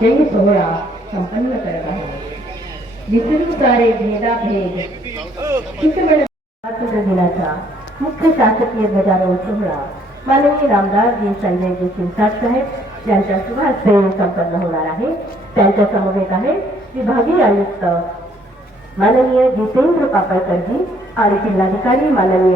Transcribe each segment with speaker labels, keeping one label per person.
Speaker 1: विजयी सोहळा संपन्न करत आहे विसरू सारे भेदाभेद स्वातंत्र्य दिनाचा मुख्य शासकीय ध्वजारोहण सोहळा. माननीय रामदासजी संजयजी शिरसाट साहेब यांच्या सुभाषे संपन्न होणार आहे त्यांच्या समवेत आहे विभागीय आयुक्त माननीय जितेंद्र पापळकरजी आणि जिल्हाधिकारी माननीय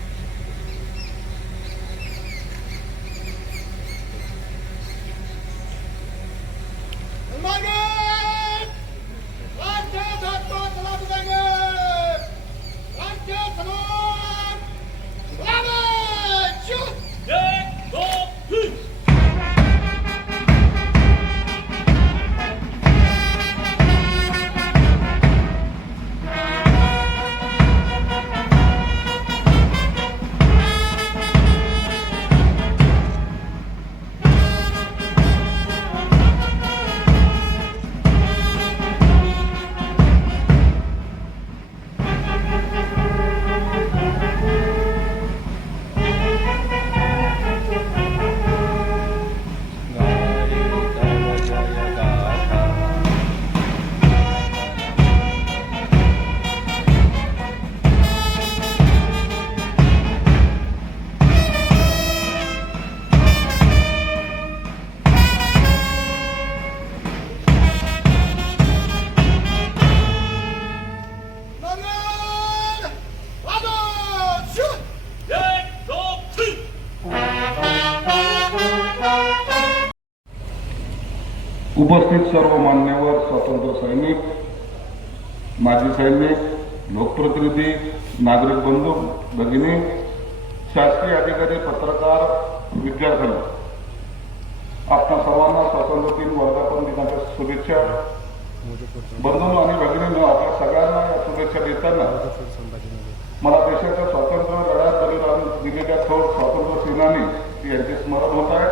Speaker 2: स्वतंत्र सैनिक माजी सैनिक लोकप्रतिनिधी नागरिक बंधू भगिनी शासकीय अधिकारी पत्रकार विद्यार्थी. आपल्या सर्वांना स्वातंत्र्य दिन वर्धापन दिनाच्या शुभेच्छा. बंधू आणि भगिनींनो आपल्या सगळ्यांना या शुभेच्छा देताना मला देशाच्या स्वातंत्र्य लढ्यात बलिदान दिलेल्या थोर स्वातंत्र्य सेनानी यांचे स्मरण होत आहे.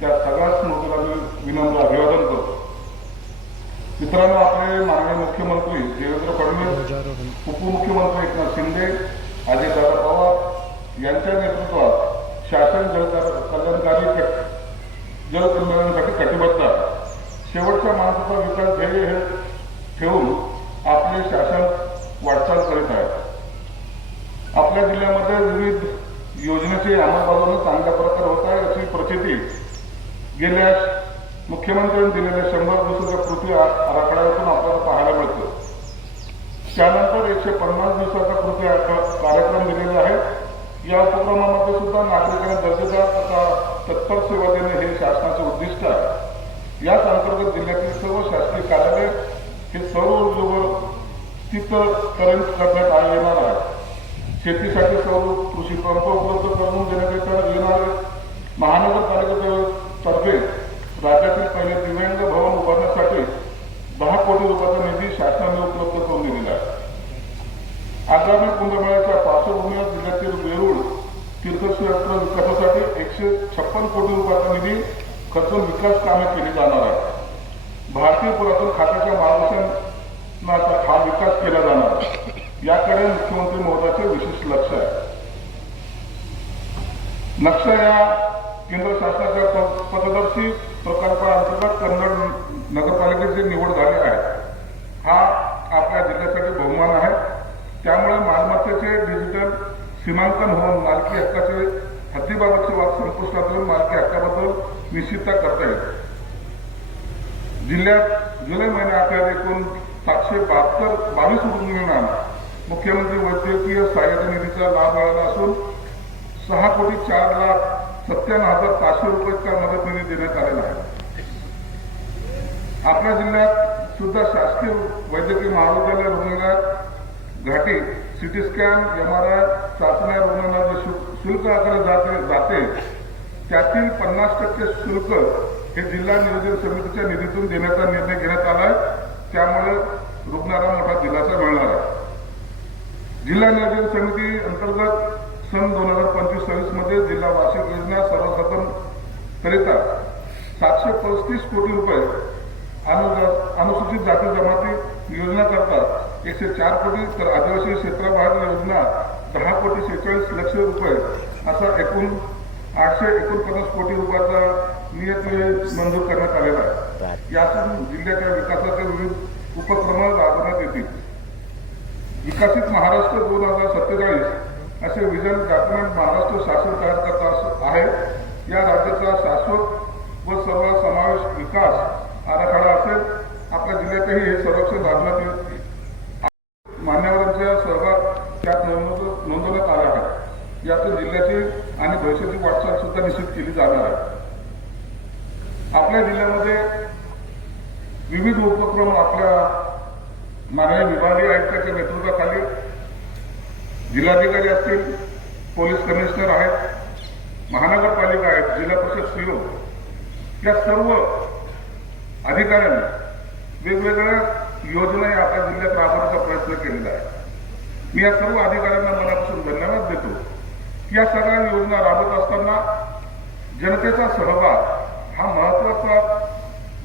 Speaker 2: त्या सगळ्या स्मृतीला मी विनम्र अभिवादन करतो. मित्रांनो आपले माननीय मुख्यमंत्री देवेंद्र फडणवीस उपमुख्यमंत्री एकनाथ शिंदे अजितदादा पवार यांच्या नेतृत्वात शासन जल कल्याणकारी कट- जलकल्याणासाठी कटिबद्ध शेवटच्या माणसाचा विकास ध्येय हे ठेवून आपले शासन वाटचाल करीत आहे. आपल्या जिल्ह्यामध्ये विविध योजनेची अंमलबजावणी चांगल्या प्रकारे होत आहे अशी प्रचिती गेल्या मुख्यमंत्र्यांनी दिलेल्या शंभर दिवसाच्या कृती आराखड्यातून आपल्याला पाहायला मिळतं. त्यानंतर एकशे पन्नास दिवसाचा कृती कार्यक्रम दिलेला आहे या उपक्रमामध्ये सुद्धा नागरिकांना दर्जेदार तथा तत्पर सेवा देणे हे शासनाचे उद्दिष्ट आहे. याच अंतर्गत जिल्ह्यातील सर्व शासकीय कार्यालय हे सौर ऊर्जेवर करंट करण्यात आ- येणार आहे. शेतीसाठी सर्व कृषी पंप उपलब्ध करून देण्यात येणार आहे महानगरपालिकेतर्फे राज्यातील पहिले दिव्यांग भवन उभारण्यासाठी दहा कोटी रुपयाचा निधी शासनाने उपलब्ध करून दिलेला आहे. आगामी कुंभमेळ्याच्या पार्श्वभूमीवर जिल्ह्यातील वेरूळ तीर्थक्षेत्र विकासासाठी एकशे छप्पन कोटी रुपयाचा निधी खर्चून विकास कामे केली जाणार आहे भारतीय पुरातन खात्याच्या मार्गदर्शनाचा हा विकास केला जाणार आहे. याकडे मुख्यमंत्री महोदयाचे विशेष लक्ष आहे. नक्षा या केंद्र शासनाच्या पथदर्शी प्रकल्पाअंतर्गत कन्नड नगरपालिकेची निवड झाली आहे. हा आपल्या जिल्ह्यासाठी बहुमान आहे. त्यामुळे मालमत्तेचे डिजिटल सीमांकन होऊन मालकी हक्काचे हद्दीबाबतचे वाद संपुष्टात येऊन मालकी हक्काबद्दल निश्चितता करता येईल. जिल्ह्यात जुलै महिन्याअखेर एकूण सातशे बहात्तर बावीस रुग्णांना मुख्यमंत्री वैद्यकीय सहाय्यता निधीचा लाभ मिळाला असून सहा कोटी चार लाख सत्त्याण्णव हजार पाचशे रुपयाचा मदतीने देण्यात आलेला आहे. आपल्या जिल्ह्यात सुद्धा शासकीय वैद्यकीय महाविद्यालय रुग्णालयात Ghati CT scan M R I चाचण्या रुग्णांना जे शुल्क आकारले जाते जाते त्यातील पन्नास टक्के शुल्क हे जिल्हा नियोजन समितीच्या निधीतून देण्याचा निर्णय घेण्यात आला आहे. त्यामुळे रुग्णाला मोठा दिलासा मिळणार आहे. जिल्हा नियोजन समिती अंतर्गत सन दोन हजार मध्ये जिल्हा वार्षिक योजना सर्वसाधारण करिता सातशे पस्तीस कोटी रुपये अनु- अनुसूचित जाती जमाती योजना करता एकशे चार कोटी तर आदिवासी क्षेत्राबाहेर योजना दहा कोटी शेहेचाळीस लक्ष रुपये असा एकूण आठशे एकोणपन्नास कोटी रुपयाचा नियत मंजूर करण्यात आलेला आहे. यातून जिल्ह्याच्या विकासाचे विविध उपक्रम राबवण्यात येतील. विकसित महाराष्ट्र दोन हजार सत्तेचाळीस असे विजन डॉक्युमेंट महाराष्ट्र शासन तयार करता आहे. या राज्याचा शाश्वत व सर्व समावेश विकास आराखडा असेल आपल्या जिल्ह्यातही हे संरक्षण राबवण्यात येईल. मान्यवरांच्या सहभाग त्यात नोंदवण्यात आला आहे यातून जिल्ह्याची आणि भविष्याची वाटचाल सुद्धा निश्चित केली जाणार आहे. आपल्या जिल्ह्यामध्ये विविध उपक्रम आपल्या माननीय विभागीय आयुक्ताच्या नेतृत्वाखाली जिल्हाधिकारी असतील पोलीस कमिशनर आहेत महानगरपालिका आहेत जिल्हा परिषद सीओ. या सर्व अधिकाऱ्यांनी वेगवेगळ्या योजना या आपल्या जिल्ह्यात राबवण्याचा प्रयत्न केलेला आहे. मी या सर्व अधिकाऱ्यांना मनापासून धन्यवाद देतो की या सगळ्या योजना राबवत असताना जनतेचा सहभाग हा महत्त्वाचा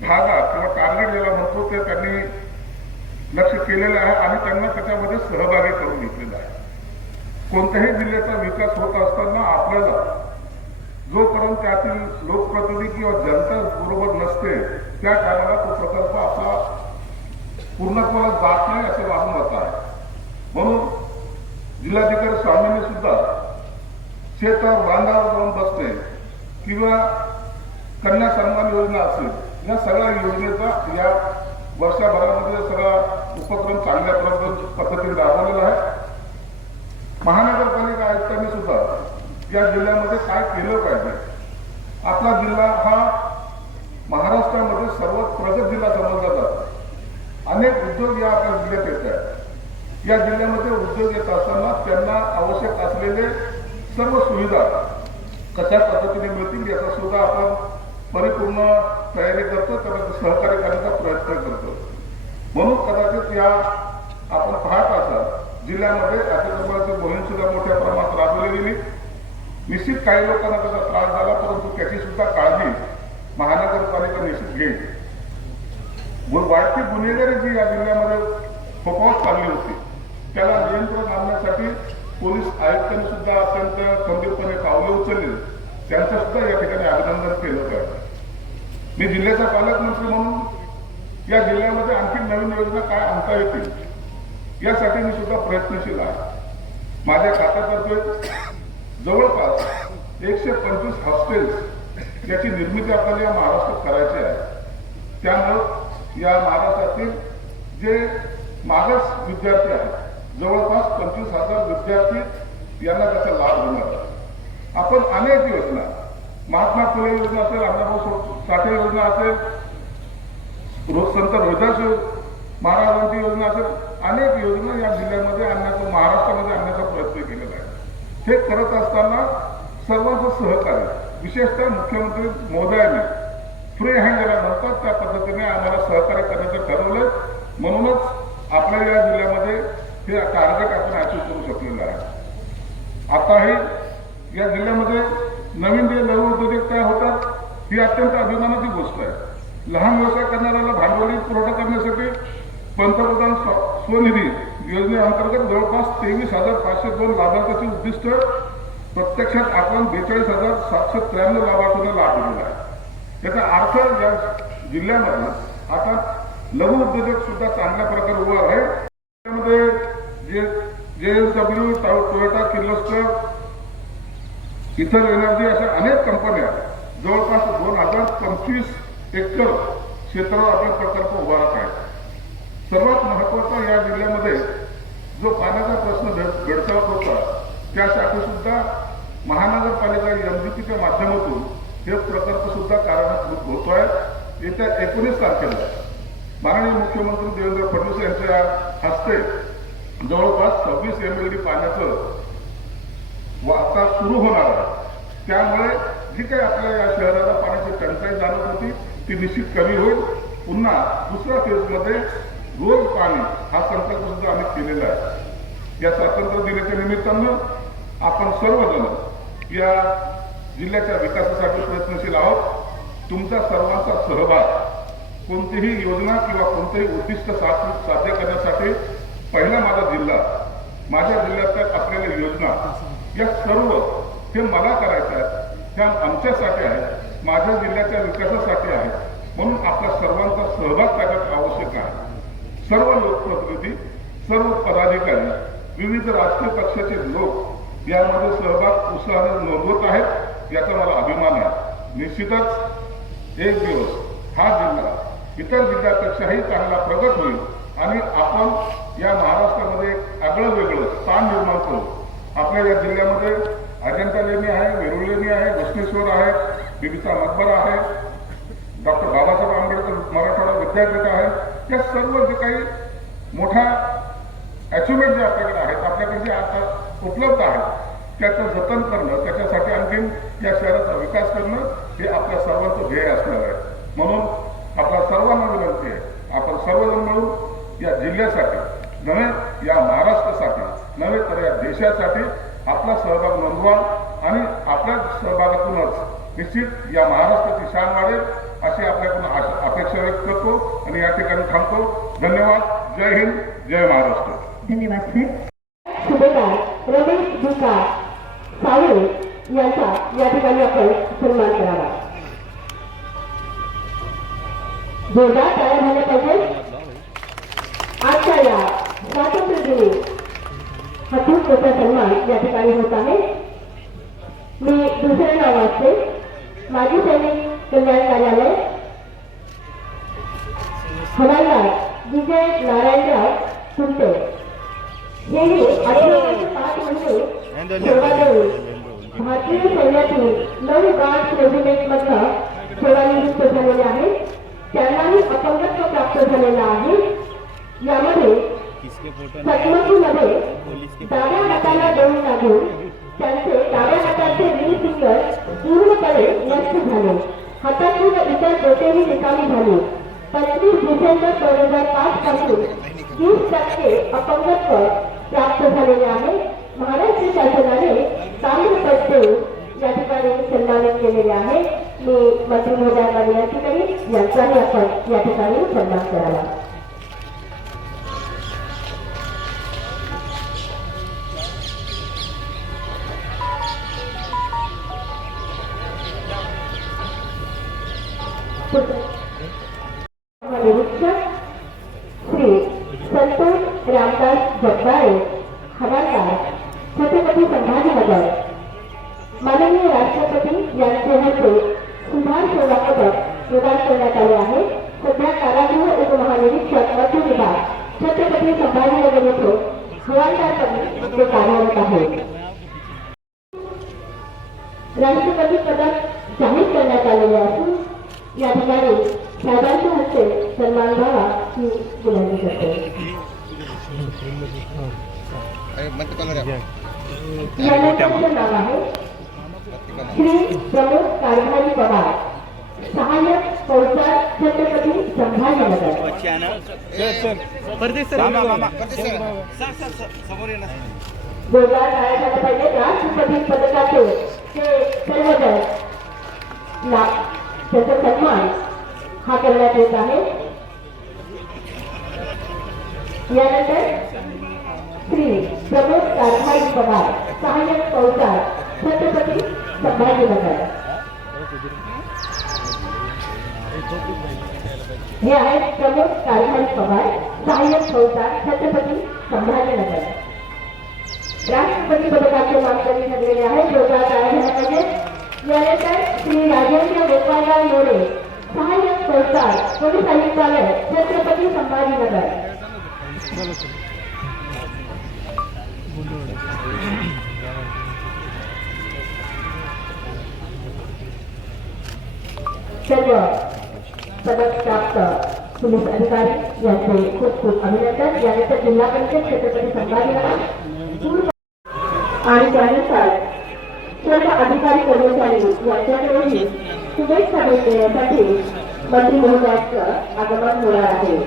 Speaker 2: भागा किंवा टार्गेट ज्याला म्हणतो ते त्यांनी लक्ष केलेलं आहे आणि त्यांना त्याच्यामध्ये सहभागी करून घेतलेला आहे. कोणत्याही जिल्ह्याचा विकास होत असताना आपल्याला जोपर्यंत त्यातील लोकप्रतिनिधी किंवा जनता बरोबर नसते त्या टायमाला तो प्रकल्प आपला पूर्णत्वाला जात नाही असं माझं मत आहे. म्हणून जिल्हाधिकारी स्वामींनी सुद्धा शेतावर बांधावर जाऊन बसणे किंवा कन्या सन्मान योजना असेल या सगळ्या योजनेचा या वर्षभरामध्ये सगळा उपक्रम चांगल्या पद्धतीने राबवलेला आहे. महानगरपालिका आयुक्तांनी सुद्धा या जिल्ह्यामध्ये काय केलं पाहिजे? आपला जिल्हा हा महाराष्ट्रामध्ये सर्वात प्रगत जिल्हा समजला जातो. अनेक उद्योग या आपल्या जिल्ह्यात येत आहेत. या जिल्ह्यामध्ये उद्योग येत असताना त्यांना आवश्यक असलेले सर्व सुविधा कशा पद्धतीने मिळतील याचा सुद्धा आपण परिपूर्ण तयारी करतो त्याला सहकार्य करण्याचा प्रयत्न करतो. म्हणून कदाचित या आपण पाहत असाल जिल्ह्यामध्ये अतिक्रमणाची सुद्धा मोठ्या प्रमाणात राबवली गेली. निश्चित काही लोकांना त्याचा त्रास झाला परंतु त्याची सुद्धा काळजी महानगरपालिका निश्चित घेईल. वाढती गुन्हेगारी जी या जिल्ह्यामध्ये फोफावत चालली होती त्याला नियंत्रण आणण्यासाठी पोलीस आयुक्तांनी सुद्धा अत्यंत खंबीरपणे पावले उचलले. त्यांचं सुद्धा या ठिकाणी अभिनंदन केलं पाहिजे मी जिल्ह्याचा पालकमंत्री म्हणून या जिल्ह्यामध्ये आणखी नवीन योजना काय आणता येतील यासाठी मी सुद्धा प्रयत्नशील आहे. माझ्या खात्यातर्फे जवळपास एकशे पंचवीस हॉस्टेल्स याची निर्मिती आपल्याला या महाराष्ट्रात करायची आहे. त्यामुळं या महाराष्ट्रातील जे मागास विद्यार्थी आहेत जवळपास पंचवीस हजार विद्यार्थी यांना त्याचा लाभ होणार आपण अनेक योजना महात्मा फुले योजना असेल अण्णाभाऊ साठे योजना असेल रोज संत रोहिदास महाराजांची योजना असेल अनेक योजना या जिल्ह्यामध्ये आणण्याचा महाराष्ट्रामध्ये आणण्याचा हे करत असताना सर्वांचं सहकार्य विशेषतः मुख्यमंत्री महोदयाने फ्री हँड ज्याला म्हणतात त्या पद्धतीने आम्हाला सहकार्य करण्याचं ठरवलं. म्हणूनच आपल्या या जिल्ह्यामध्ये हे टार्गेट आपण अचीव करू शकलेलं आहे. आताही या जिल्ह्यामध्ये नवीन जे नव उद्योजक तयार होतात ही अत्यंत अभिमानाची गोष्ट आहे. लहान व्यवसाय करणाऱ्याला भांडवली पुरवठा करण्यासाठी पंतप्रधान स्व- स्वनिधी योजनेअंतर्गत जवळपास तेवीस हजार पाचशे दोन लाभार्थ्याचे उद्दिष्ट प्रत्यक्षात आपण बेचाळीस हजार सातशे त्र्याण्णव लाभार्थ्यांना लाभ दिलेला आहे. याचा अर्थ या जिल्ह्यामध्ये आता लघु उद्योजक सुद्धा चांगल्या प्रकारे उभा आहे. त्यामध्ये जे जे एस डब्ल्यू टोयोटा किर्लोस्कर इतर एनर्जी अशा अनेक कंपन्या जवळपास दोन हजार पंचवीस एकर क्षेत्रावर आपला प्रकल्प उभारत आहेत. सर्वात महत्त्वाचा या जिल्ह्यामध्ये जो पाण्याचा प्रश्न भेड- होता त्यासाठी सुद्धा महानगरपालिका एमजीपीच्या माध्यमातून हे प्रकल्प सुद्धा कारणीभूत होतो आहे येत्या एकोणीस तारखेला माननीय मुख्यमंत्री देवेंद्र फडणवीस यांच्या हस्ते जवळपास सव्वीस एम एल डी पाण्याचं व आता सुरू होणार आहे. त्यामुळे जी काही आपल्या या शहराला पाण्याची टंचाई जाणत होती ती निश्चित कमी होईल. पुन्हा दुसऱ्या फेजमध्ये रोज पाणी हा संकल्प सुद्धा आम्ही केलेला आहे. या स्वातंत्र्य दिनाच्या निमित्तानं आपण सर्वजण या जिल्ह्याच्या विकासासाठी प्रयत्नशील आहोत. तुमचा सर्वांचा सहभाग कोणतीही योजना किंवा कोणतेही उद्दिष्ट साध्य साध्य करण्यासाठी पहिला माझा जिल्हा माझ्या जिल्ह्यात असलेल्या योजना या सर्व हे मला करायच्या आहेत त्या आमच्यासाठी आहेत माझ्या जिल्ह्याच्या विकासासाठी आहेत म्हणून आपला सर्वांचा सहभाग त्याच्यात आवश्यक आहे. सर्व लोकप्रतिनिधी सर्व पदाधिकारी विविध राजकीय पक्षाचे लोक यामध्ये सहभाग उत्साहाने नोंदवत आहेत याचा मला अभिमान आहे. निश्चितच एक दिवस हा जिल्हा इतर जिल्ह्यापेक्षाही चांगला प्रगत होईल आणि आपण या महाराष्ट्रामध्ये एक आगळं वेगळं स्थान निर्माण करू. आपल्या या जिल्ह्यामध्ये अजंठा लेणी आहे वेरुळ लेणी आहे घृष्णेश्वर आहे बिबिचा मकबरा आहे डॉक्टर बाबासाहेब आंबेडकर मराठवाडा विद्यापीठ आहे त्या सर्व जे काही मोठा अचिव्हमेंट जे आपल्याकडे आहेत आपल्याकडे जे आता उपलब्ध आहेत त्याचं जतन करणं त्याच्यासाठी आणखीन या शहराचा विकास करणं हे आपल्या सर्वांचं ध्येय असणार आहे. म्हणून आपल्या सर्वांना विनंती आहे आपण सर्वजण मिळून या जिल्ह्यासाठी नव्हे या महाराष्ट्रासाठी नव्हे तर या देशासाठी आपला सहभाग नोंदवा आणि आपल्या सहभागातूनच निश्चित या महाराष्ट्राची शान वाढेल अशी आपल्याकडून अपेक्षा व्यक्त करतो आणि या ठिकाणी थांबतो. धन्यवाद. जय हिंद. जय महाराष्ट्र.
Speaker 1: धन्यवाद सर सुभेदार रमेश दुका साळे यांचा या ठिकाणी आपण सन्मान करावा. जोरदार तयार झाल्या पाहिजे. आजच्या या स्वातंत्र्य दिनी हा खूप मोठा सन्मान या ठिकाणी होत आहे. मी दुसरे नाव वाचते माजी सैनिक कल्याण कार्यालय. हवालदार विजय नारायणराव कुंटे हेही अठराशे पाच मध्ये सेवा देऊन भारतीय सैन्यातील नऊ गार्ड रेजिमेंटमधनं सेवानिवृत्त झालेले आहेत. त्यांनाही अपंगत्व प्राप्त झालेलं आहे. यामध्ये चकमकीमध्ये डाव्या हाताला दोन लागून त्यांचे डाव्या हाताचे रिंग फिंगर पूर्णपणे नष्ट झाले. हातातील व इतर बोटेही निकामी झाली. पंचवीस डिसेंबर दोन हजार पाच पासून तीस टक्के अपंगत्व प्राप्त झालेले आहे. महाराष्ट्र शासनाने ताम्रपट देऊन या ठिकाणी सन्मानित केलेले आहे. मी मंत्री महोदयांना विनंती करीन यांचाही आपण या ठिकाणी सन्मान करावा. राष्ट्रपती यांचे हस्ते सुधार सेवा पदक प्रदान करण्यात आले आहे सध्या कारागृह उपमहानिरीक्षक मध्य विभाग छत्रपती संभाजीनगर येथे हवालदारपदी ते कार्यरत आहेत राष्ट्रपती पदक जाहीर करण्यात आलेले असून या ठिकाणी साहेबांच्या हस्ते सन्मान व्हावा ही विनंती करते. यानंतरचं नाव आहे श्री प्रमोद कारभारी पवार सहाय्यक फौजदार छत्रपती संभाजीनगर. जोरदार टाळ्या झाल्या पाहिजे राष्ट्रपती पदकाचे ते सर्वजण ला- त्याचा सन्मान हा करण्यात येत आहे. यानंतर श्री प्रमोद कारभारी पवार सहाय्यक फौजदार छत्रपती हे आहेत प्रमोद कारभारी पवार सहाय्यक फौजदार छत्रपती संभाजीनगर राष्ट्रपती पदकाचे मानकरी ठरलेले आहे जोरदार यानंतर श्री राजेंद्र गोपालराव मोरे सहाय्यक फौजदार पोलीस आयुक्तालय छत्रपती संभाजीनगर सर्व पदक प्राप्त पोलीस अधिकारी यांचे खूप खूप अभिनंदन. यानंतर जिल्हा परिषद छत्रपती संभाजीनगर पूर्ण आणि त्यानुसार सर्व अधिकारी कर्मचारी यांच्याकडेही शुभेच्छा भेट देण्यासाठी मंत्री महोदयांचं आगमन होणार आहे.